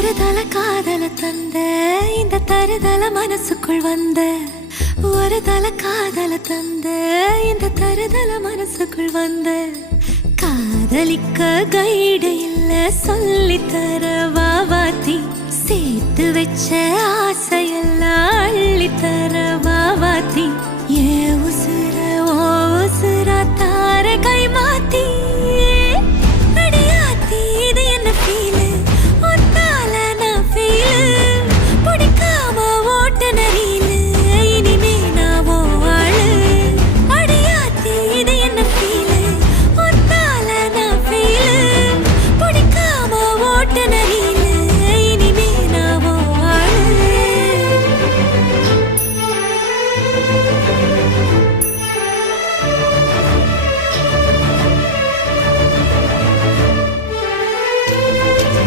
ஒரு தல காதல தந்த இந்த தருதல மனசுக்குள் வந்த ஒரு தல காதல தந்த இந்த தருதல மனசுக்குள் வந்த காதலிக்க கைடு இல்ல சொல்லித்தர